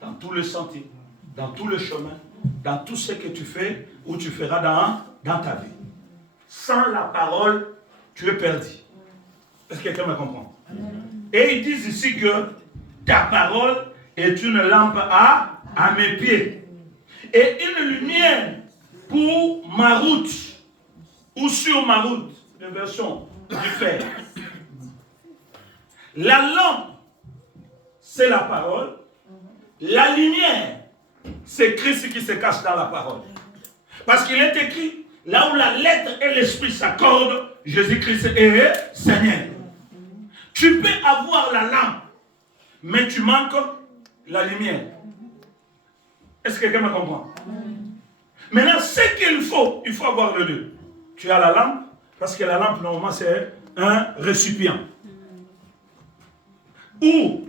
dans tout le sentier, dans tout le chemin, dans tout ce que tu fais ou tu feras dans ta vie. Sans la parole, tu es perdu. Est-ce que quelqu'un me comprend? Et ils disent ici que ta parole est une lampe à mes pieds et une lumière pour ma route ou sur ma route, une version du fer. La lampe, c'est la parole. La lumière, c'est Christ qui se cache dans la parole. Parce qu'il est écrit, là où la lettre et l'esprit s'accordent, Jésus-Christ est Seigneur. Tu peux avoir la lampe, mais tu manques la lumière. Est-ce que quelqu'un me comprend? Maintenant, ce qu'il faut, il faut avoir le deux. Tu as la lampe, parce que la lampe, normalement, c'est un récipient. Ou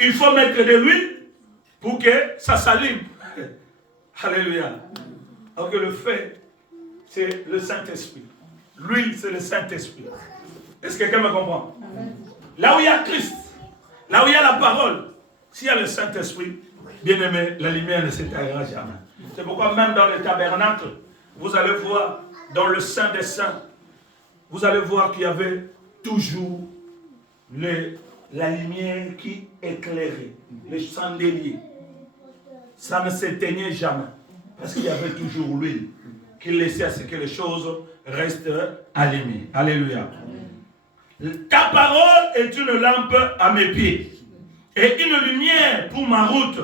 il faut mettre de l'huile pour que ça s'allume. Alléluia. Alors que le feu, c'est le Saint-Esprit. L'huile, c'est le Saint-Esprit. Est-ce que quelqu'un me comprend? Là où il y a Christ, là où il y a la parole, s'il y a le Saint-Esprit, bien aimé, la lumière ne s'éteindra jamais. C'est pourquoi même dans le tabernacle, vous allez voir, dans le Saint des Saints, vous allez voir qu'il y avait toujours la lumière qui éclairait, les chandeliers. Ça ne s'éteignait jamais, parce qu'il y avait toujours l'huile qui laissait à ce que les choses restent allumées. Alléluia. Ta parole est une lampe à mes pieds et une lumière pour ma route.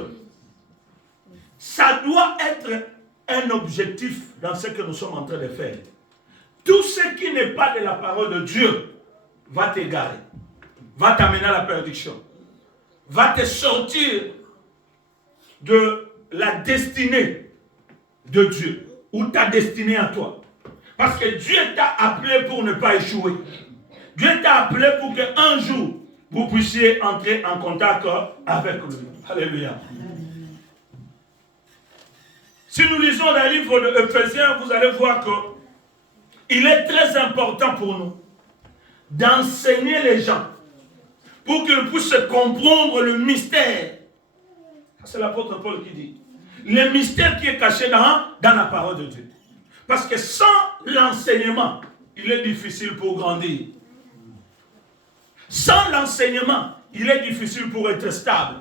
Ça doit être un objectif dans ce que nous sommes en train de faire. Tout ce qui n'est pas de la parole de Dieu va t'égarer, va t'amener à la perdition, va te sortir de la destinée de Dieu ou ta destinée à toi. Parce que Dieu t'a appelé pour ne pas échouer. Dieu t'a appelé pour qu'un jour, vous puissiez entrer en contact avec lui. Alléluia. Si nous lisons dans le livre de Éphésiens, vous allez voir qu'il est très important pour nous d'enseigner les gens pour qu'ils puissent comprendre le mystère. C'est l'apôtre Paul qui dit. Le mystère qui est caché dans la parole de Dieu. Parce que sans l'enseignement, il est difficile pour grandir. Sans l'enseignement, il est difficile pour être stable.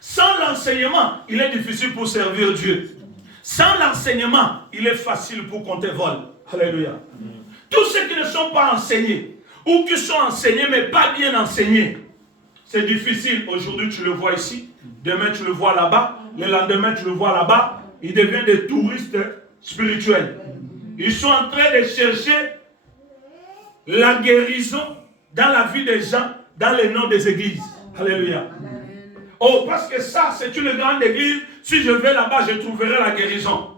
Sans l'enseignement, il est difficile pour servir Dieu. Sans l'enseignement, il est facile pour qu'on te vole. Alléluia. Tous ceux qui ne sont pas enseignés, ou qui sont enseignés mais pas bien enseignés, c'est difficile. Aujourd'hui, tu le vois ici. Demain, tu le vois là-bas. Le lendemain, tu le vois là-bas. Ils deviennent des touristes spirituels. Ils sont en train de chercher la guérison dans la vie des gens, dans les noms des églises. Alléluia. Oh, parce que ça, c'est une grande église. Si je vais là-bas, je trouverai la guérison.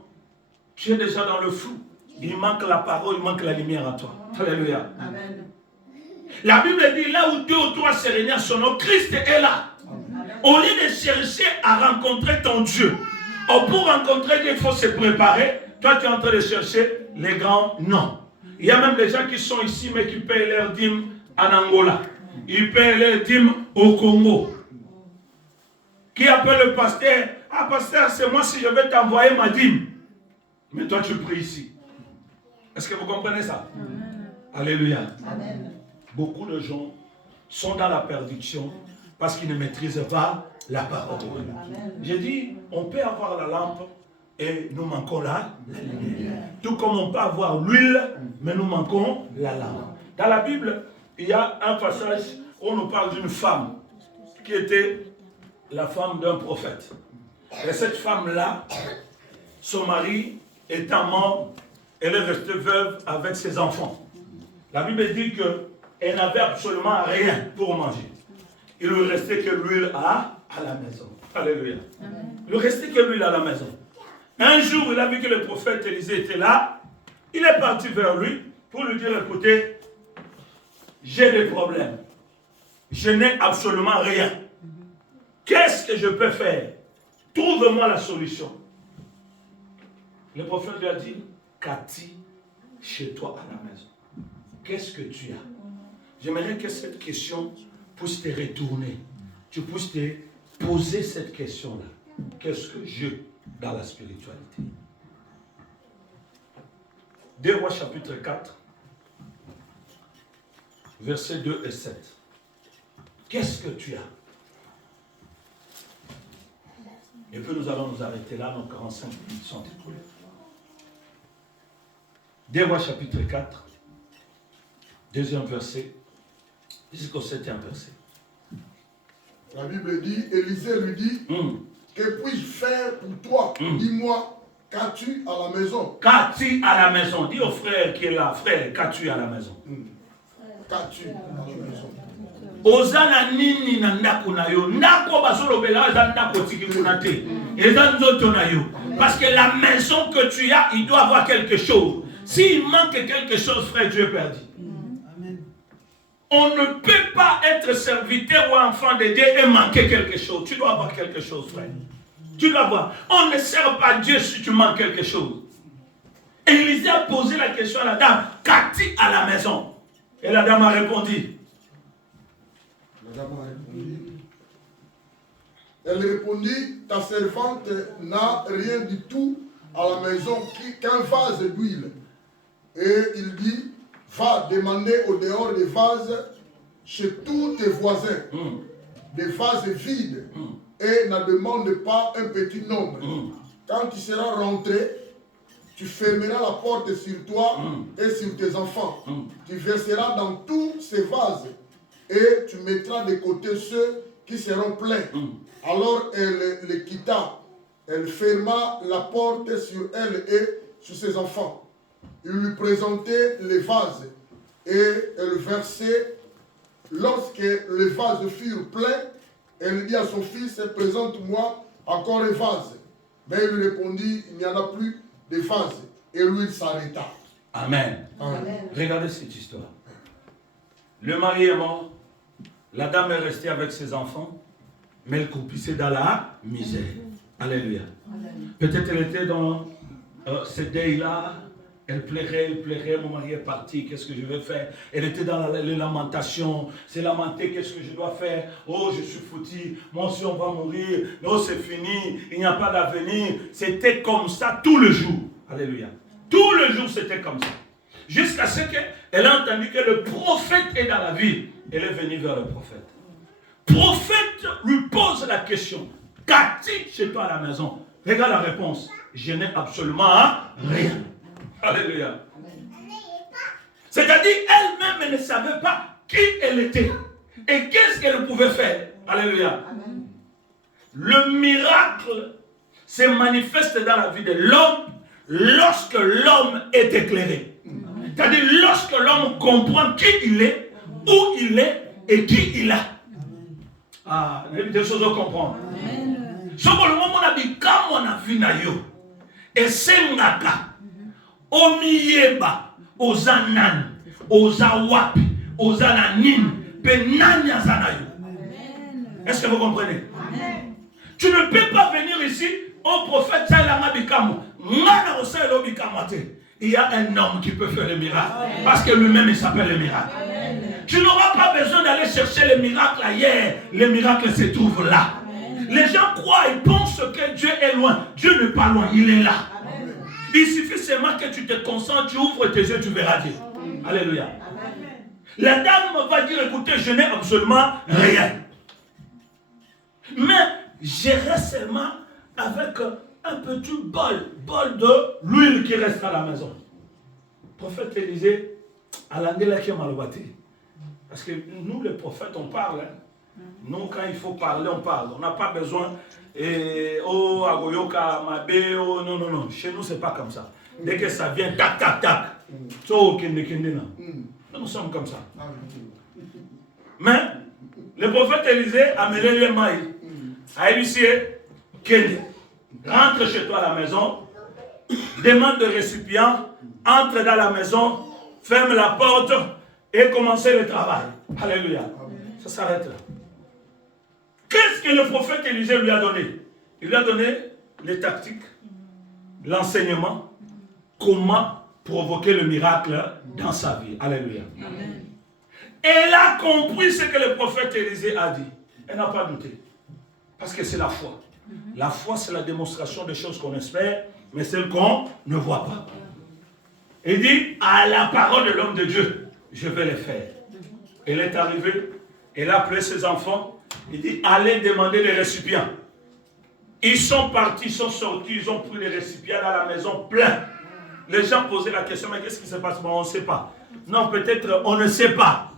Tu es déjà dans le flou. Il manque la parole, il manque la lumière à toi. Alléluia. Amen. La Bible dit, là où 2 ou 3 se réunissent à son nom, Christ est là. Au lieu de chercher à rencontrer ton Dieu, pour rencontrer Dieu, il faut se préparer. Toi, tu es en train de chercher les grands noms. Il y a même des gens qui sont ici, mais qui payent leur dîme en Angola. Ils payent leur dîme au Congo. Qui appelle le pasteur, ah pasteur, c'est moi si je vais t'envoyer ma dîme. Mais toi, tu pries ici. Est-ce que vous comprenez ça? Amen. Alléluia. Amen. Beaucoup de gens sont dans la perdition parce qu'ils ne maîtrisent pas la parole. J'ai dit, on peut avoir la lampe et nous manquons la lumière. Tout comme on peut avoir l'huile, mais nous manquons la lampe. Dans la Bible, il y a un passage où on nous parle d'une femme qui était la femme d'un prophète. Et cette femme-là, son mari étant mort, elle est restée veuve avec ses enfants. La Bible dit qu'elle n'avait absolument rien pour manger. Il ne lui restait que l'huile à la maison. Alléluia. Il ne lui restait que l'huile à la maison. Un jour, il a vu que le prophète Élisée était là. Il est parti vers lui pour lui dire, écoutez, j'ai des problèmes. Je n'ai absolument rien. Qu'est-ce que je peux faire? Trouve-moi la solution. Le prophète lui a dit, qu'as-tu chez toi à la maison? Qu'est-ce que tu as? J'aimerais que cette question puisse te retourner. Tu puisses te poser cette question-là. Qu'est-ce que j'ai dans la spiritualité? 2 Rois chapitre 4, versets 2 et 7. Qu'est-ce que tu as? Et puis nous allons nous arrêter là, nos 45 minutes sont écoulées. 2 Rois chapitre 4, deuxième verset, jusqu'au 7e verset. La Bible dit, Élisée lui dit, que puis-je faire pour toi? Dis-moi, qu'as-tu à la maison? Qu'as-tu à la maison? Dis au frère qui est là, frère, qu'as-tu à la maison? Qu'as-tu à la maison? Ozana nini na ndako na yo ndako bazolobela eza ndako tiki kuna te eza nzoto na yo parce que la maison que tu as il doit avoir quelque chose. S'il manque quelque chose, frère, tu es perdu. On ne peut pas être serviteur ou enfant de Dieu et manquer quelque chose. Tu dois avoir quelque chose, frère. Tu dois avoir. On ne sert pas Dieu si tu manques quelque chose. Élisée a posé la question à la dame, qu'as-tu à la maison? Et la dame a répondu. La dame a répondu. Elle répondit, ta servante n'a rien du tout à la maison qu'un vase d'huile. Et il dit, va demander au dehors des vases chez tous tes voisins, des vases vides, et ne demande pas un petit nombre. Quand tu seras rentré, tu fermeras la porte sur toi et sur tes enfants. Tu verseras dans tous ces vases et tu mettras de côté ceux qui seront pleins. Alors elle les quitta. Elle ferma la porte sur elle et sur ses enfants. Il lui présentait les vases et elle versait. Lorsque les vases furent pleins, elle dit à son fils, présente-moi encore un vase. Mais il lui répondit, il n'y en a plus de vases. Et lui, il s'arrêta. Amen. Amen. Regardez cette histoire. Le mari est mort, la dame est restée avec ses enfants, mais elle croupissait dans la misère. Alléluia. Peut-être elle était dans ce deuil-là. Elle pleurait, mon mari est parti, qu'est-ce que je vais faire? Elle était dans les lamentations, c'est lamenté, qu'est-ce que je dois faire? Oh, je suis foutu, moi aussi on va mourir, non c'est fini, il n'y a pas d'avenir. C'était comme ça tout le jour. Alléluia. Tout le jour c'était comme ça. Jusqu'à ce qu'elle a entendu que le prophète est dans la ville. Elle est venue vers le prophète. Le prophète lui pose la question, qu'as-tu chez toi à la maison? Regarde la réponse, je n'ai absolument rien. Alléluia. C'est-à-dire, elle-même, elle ne savait pas qui elle était et qu'est-ce qu'elle pouvait faire. Alléluia. Amen. Le miracle se manifeste dans la vie de l'homme lorsque l'homme est éclairé. C'est-à-dire, lorsque l'homme comprend qui il est, où il est et qui il a. Ah, il y a des choses à comprendre. Ce que le moment on a dit, quand on a vu Nayo, et c'est Ngaka. Omiyeba, ozanan, ozawapi, ozananin, penanya zanayo. Est-ce que vous comprenez? Amen. Tu ne peux pas venir ici au prophète Saïlama Bikamo. Il y a un homme qui peut faire le miracle. Parce que lui-même il s'appelle le miracle. Amen. Tu n'auras pas besoin d'aller chercher le miracle ailleurs. Le miracle se trouve là. Amen. Les gens croient, ils pensent que Dieu est loin. Dieu n'est pas loin, il est là. Amen. Il suffit seulement que tu te concentres, tu ouvres tes yeux, tu verras Dieu. Alléluia. Amen. La dame va dire, écoutez, je n'ai absolument rien. Mais j'irai seulement avec un petit bol de l'huile qui reste à la maison. Le prophète Élisée, à l'angela qui est malobati. Parce que nous, les prophètes, on parle. Hein. Nous, quand il faut parler, on parle. On n'a pas besoin. Oh, agoyoka, mabe, oh, non, non, non. Chez nous, c'est pas comme ça. Dès que ça vient, tac, tac, tac. Nous sommes comme ça. Mais, le prophète Élisée a mené les mailles. A initié, rentre chez toi à la maison, demande de récipient, entre dans la maison, ferme la porte et commence le travail. Alléluia. Ça s'arrête là. Qu'est-ce que le prophète Élisée lui a donné? Il lui a donné les tactiques, l'enseignement, comment provoquer le miracle dans sa vie. Alléluia. Amen. Elle a compris ce que le prophète Élisée a dit. Elle n'a pas douté. Parce que c'est la foi. La foi, c'est la démonstration des choses qu'on espère, mais celles qu'on ne voit pas. Il dit, à la parole de l'homme de Dieu, je vais les faire. Elle est arrivée, elle a appelé ses enfants, il dit, allez demander les récipients. Ils sont partis, ils sont sortis, ils ont pris les récipients dans la maison plein. Les gens posaient la question, mais qu'est-ce qui se passe? Bon, on ne sait pas. Non, peut-être on ne sait pas.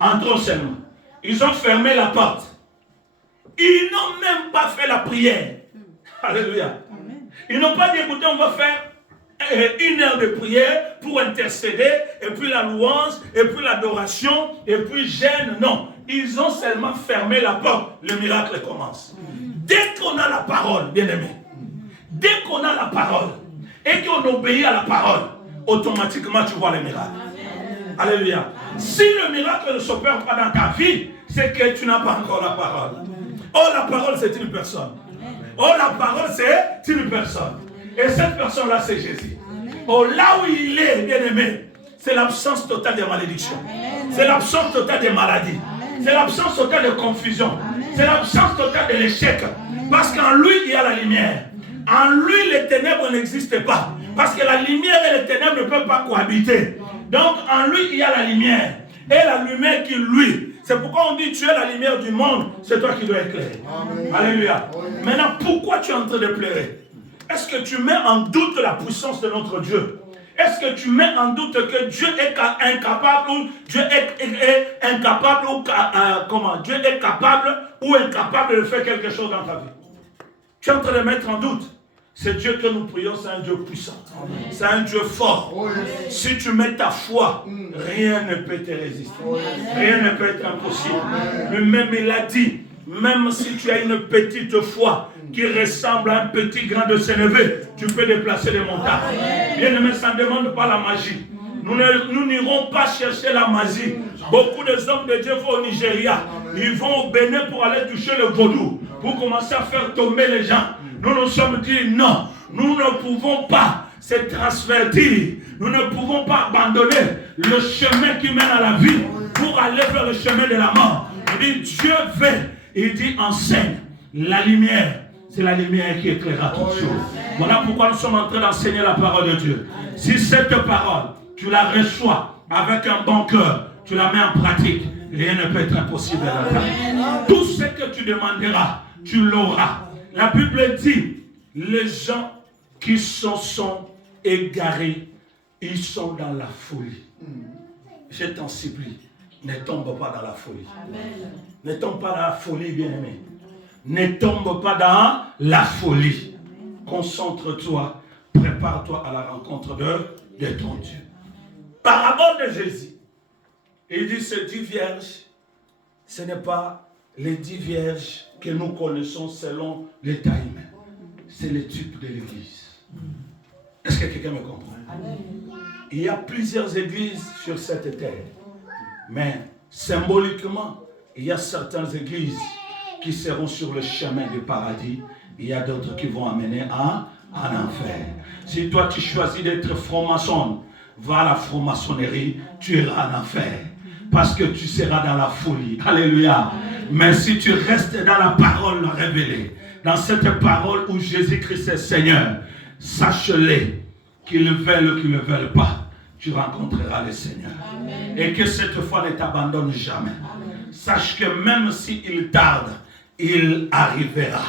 Entrons seulement. Ils ont fermé la porte. Ils n'ont même pas fait la prière. Alléluia. Ils n'ont pas dit, écoutez, on va faire 1 heure de prière pour intercéder, et puis la louange, et puis l'adoration, et puis jeûne. Non, ils ont seulement fermé la porte. Le miracle commence. Dès qu'on a la parole, bien-aimé, dès qu'on a la parole, et qu'on obéit à la parole, automatiquement tu vois le miracle. Alléluia. Si le miracle ne s'opère pas dans ta vie, c'est que tu n'as pas encore la parole. Oh, la parole, c'est une personne. Oh, la parole, c'est une personne. Et cette personne-là, c'est Jésus. Oh, là où il est, bien-aimé, c'est l'absence totale des malédictions. C'est l'absence totale des maladies. C'est l'absence totale de confusion. C'est l'absence totale de l'échec. Parce qu'en lui, il y a la lumière. En lui, les ténèbres n'existent pas. Parce que la lumière et les ténèbres ne peuvent pas cohabiter. Donc, en lui, il y a la lumière. Et la lumière qui lui. C'est pourquoi on dit, tu es la lumière du monde. C'est toi qui dois éclairer. Amen. Alléluia. Amen. Maintenant, pourquoi tu es en train de pleurer? Est-ce que tu mets en doute la puissance de notre Dieu? Est-ce que tu mets en doute que Dieu est incapable ou Dieu est incapable ou comment? Dieu est capable ou incapable de faire quelque chose dans ta vie? Tu es en train de mettre en doute. C'est Dieu que nous prions, c'est un Dieu puissant. Amen. C'est un Dieu fort. Oh, yes. Si tu mets ta foi, rien ne peut te résister. Oh, yes. Rien ne peut être impossible. Lui-même, il a dit, même si tu as une petite foi qui ressemble à un petit grain de sénévé, tu peux déplacer les montagnes. Bien-aimé, ça ne demande pas la magie. Nous n'irons pas chercher la magie. Beaucoup des hommes de Dieu vont au Nigeria. Ils vont au Bénin pour aller toucher le vaudou, pour commencer à faire tomber les gens. Nous nous sommes dit non, nous ne pouvons pas se transvertir. Nous ne pouvons pas abandonner le chemin qui mène à la vie pour aller vers le chemin de la mort. Il dit Dieu veut, il dit enseigne la lumière. C'est la lumière qui éclairera toutes choses. Voilà pourquoi nous sommes en train d'enseigner la parole de Dieu. Si cette parole, tu la reçois avec un bon cœur, tu la mets en pratique, rien ne peut être impossible dans ta vie. Tout ce que tu demanderas, tu l'auras. La Bible dit, les gens qui sont égarés, ils sont dans la folie. Je t'en supplie, ne tombe pas dans la folie. Amen. Ne tombe pas dans la folie, bien-aimé. Ne tombe pas dans la folie. Concentre-toi, prépare-toi à la rencontre de ton Dieu. Parabole de Jésus. Il dit, ces 10 vierges, ce n'est pas les 10 vierges que nous connaissons selon l'état humain. C'est le type de l'église. Est-ce que quelqu'un me comprend? Il y a plusieurs églises sur cette terre. Mais symboliquement, il y a certaines églises qui seront sur le chemin du paradis. Il y a d'autres qui vont amener en enfer. Si toi tu choisis d'être franc-maçon, va à la franc-maçonnerie, tu iras en enfer. Parce que tu seras dans la folie. Alléluia. Mais si tu restes dans la parole révélée, dans cette parole où Jésus-Christ est Seigneur, sache-les, qu'ils veulent ou qu'ils ne veulent pas, tu rencontreras le Seigneur. Amen. Et que cette foi ne t'abandonne jamais. Amen. Sache que même s'il tarde, il arrivera.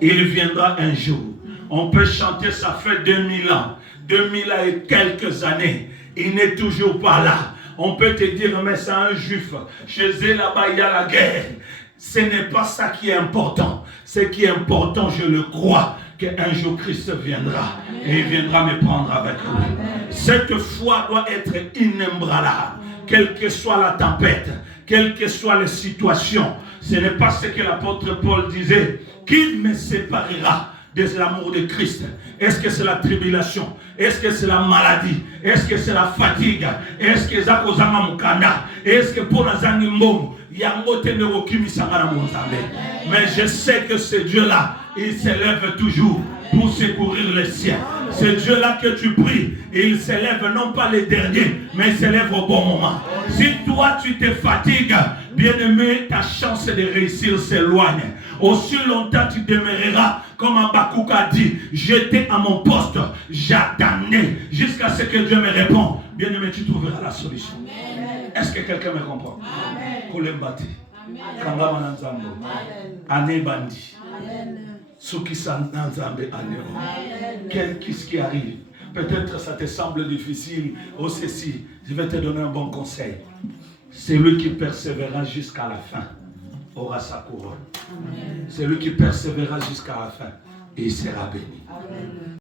Il viendra un jour. On peut chanter, ça fait 2000 ans. 2000 ans et quelques années. Il n'est toujours pas là. On peut te dire, mais c'est un juif. Chez eux, là-bas, il y a la guerre. Ce n'est pas ça qui est important. Ce qui est important, je le crois, qu'un jour Christ viendra. Et il viendra me prendre avec lui. Cette foi doit être inébranlable. Quelle que soit la tempête, quelle que soit la situation. Ce n'est pas ce que l'apôtre Paul disait. Qui me séparera de l'amour de Christ? Est-ce que c'est la tribulation? Est-ce que c'est la maladie? Est-ce que c'est la fatigue? Est-ce que c'est la mukanda? Est-ce que pour la zangimbo mais je sais que ce Dieu-là, il s'élève toujours pour secourir les siens. C'est Dieu-là que tu pries et il s'élève non pas les derniers, mais il s'élève au bon moment. Si toi tu te fatigues, bien-aimé, ta chance de réussir s'éloigne. Aussi longtemps tu demeureras, comme Habakkuk a dit, j'étais à mon poste, j'attendais jusqu'à ce que Dieu me réponde. Bien-aimé, tu trouveras la solution. Est-ce que quelqu'un me comprend? Kolembati. Kangama Nanzambo. Ane Bandi. Sukisan Nanzambe Anero. Qu'est-ce qui arrive? Peut-être ça te semble difficile. Oh, ceci, je vais te donner un bon conseil. Celui qui persévérera jusqu'à la fin aura sa couronne. Celui qui persévérera jusqu'à la fin, il sera béni. Amen.